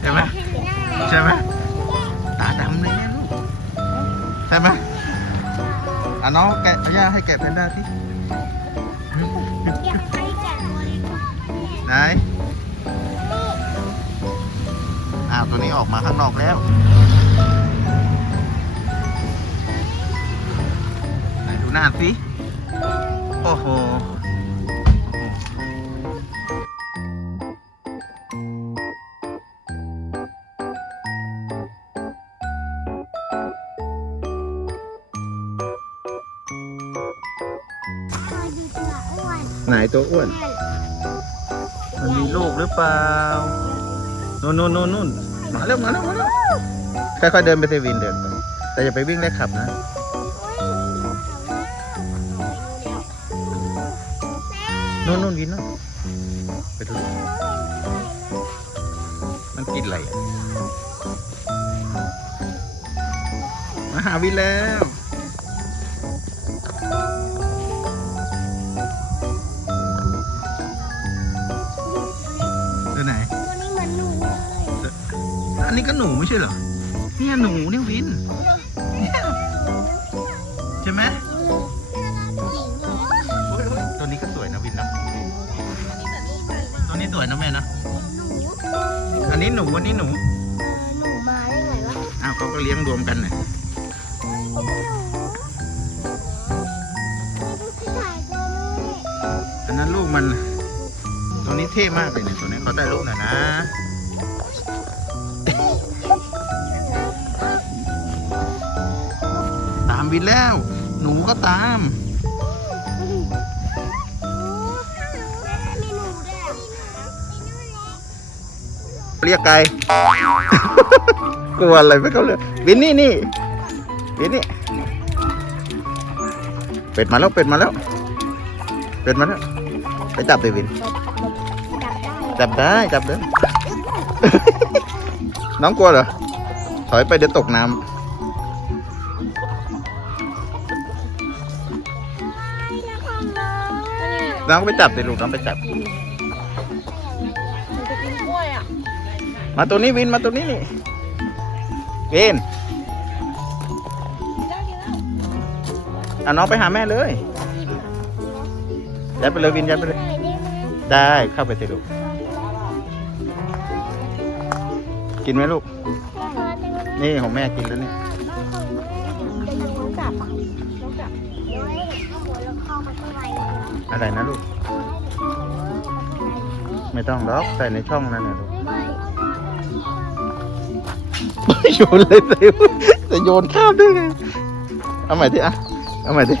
ใช่ไหมใช่ไหมตาดำเลยเนี่ยลูกใช่ไหมอะน้องแกะย่าให้แกะแพนด้าที่ไหนอ้าวตัวนี้ออกมาข้างนอกแล้วไหนดูหน้าสิโอ้โห ไหนตัวอ้วน มันมีลูกหรือเปล่านู่นนู่นนู่นนู่นมาแล้วมาแล้วมาแล้วค่อยๆเดินไปเซวินเดินไปแต่อย่าไปวิ่งได้ขับนะ นู่นนู่นวินนู่นไปดูมันกินอะไรมาหาวินแล้ว นนี้ก็หนูไม่ใช่เหรอ เนี่ยหนูเนี่ยวิน ใช่ไหมโอ้ยโอ้ยตัวนี้ก็สวยนะวินนะตัวนี้สวยนะแม่นะ อันนี้หนูอันนี้หนู อ้าวเขาก็เลี้ยงรวมกันน่ะอันนั้นลูกมัน ตัวนี้เท่มากเลยเนี่ยตัวนี้เขาได้ลูกหน่อยนะ ตามวินแล้ว หนูก็ตาม เรียกไก่กลัวอะไรไม่เขาเลยวินนี่นี่วินนี่ เป็ดมาแล้วเป็ดมาแล้ว เป็ดมาแล้ว ไปจับเลยวิน จับได้จับได้ น้องกลัวเหรอ ถอยไปเดี๋ยวตกน้ำ น้องไปจับสิลูกน้องไปจับมาตัวนี้วินมาตัวนี้นี่วินเอาน้องไปหาแม่เลยยัดไปเลยวินยัดไปเลย ได้เข้าไปสิลูกกินไหมลูก นี่ของแม่กินแล้วนี่อะไรนะลูก ไม่ต้องล็อกใส่ในช่องนั่นนะลูกโยนเลยแต่แต่โยนข้ามได้ไงเอาใหม่ดิอะเอาใหม่ดิ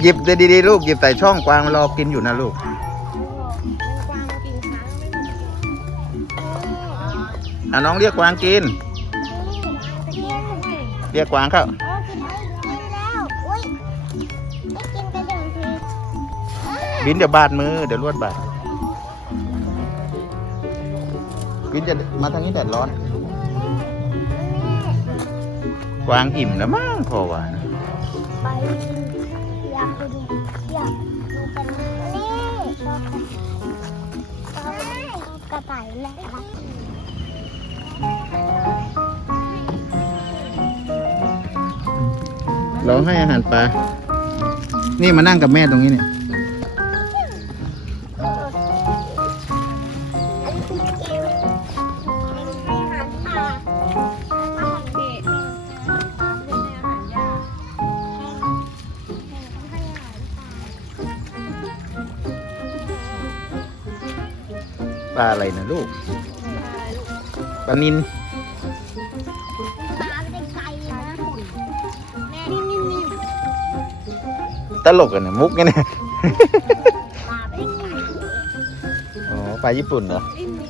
หยิบดีๆลูกหยิบใส่ช่องกวางรอกินอยู่นะลูกอะน้องเรียกกวางกิน เรียกกวางเข้า บินเดี๋ยวบาดมือเดี๋ยวลวดบาดบินจะมาทางนี้แดดร้อนกวางอิ่มแล้วมั้งพอว่านะไปอยากไปดูอยากดูกันนี่กระต่ายแหละครับเราให้อาหารปลา นี่มานั่งกับแม่ตรงนี้เนี่ย ปลาปลาอะไรนะลูกปลานินปลาเป็นไก่นะแม่นี่นี่นี่ตลกกันเนี่ยมุกไงเนี่ยปลาเป็นไก่อ๋อปลาญี่ปุ่นเหรอนี่นี่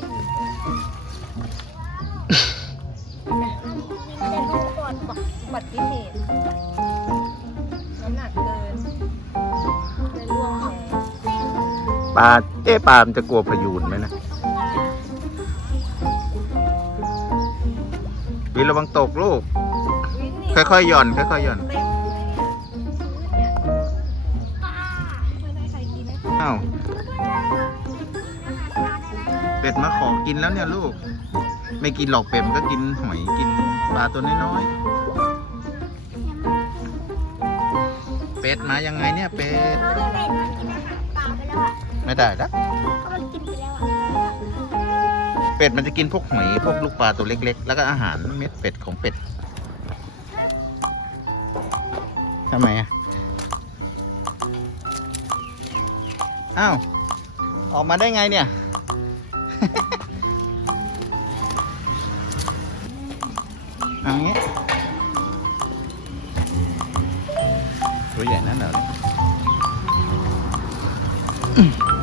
จะดูก่อนบอกอุบัติเหตุน้ำหนักเกินเลยล่วงแพปลาเอ๊ะปลามันจะกลัวพยูนไหมนะ นระวังตกลูกวินนี่ค่อยๆหย่อน ค่อยๆหย่อนเต็มเลยเนี่ยปลาไม่ได้ใครกินนะอ้าวเป็ดมาขอกินแล้วเนี่ยลูก ไม่กินหรอกเป็ดมันก็กินหอยกินปลาตัวน้อยๆเป็ดมายังไงเนี่ยเป็ดเขาให้เป็ดมันกินอาหารปลาไปแล้ว เป็ดมันจะกินพวกหอยพวกลูกปลาตัวเล็ก ๆ แล้วก็อาหารเม็ดเป็ดของเป็ดทำไมอะ อ้าว ออกมาได้ไงเนี่ย เอาอย่างงี้ตัวใหญ่นั่นเหรอเนี่ย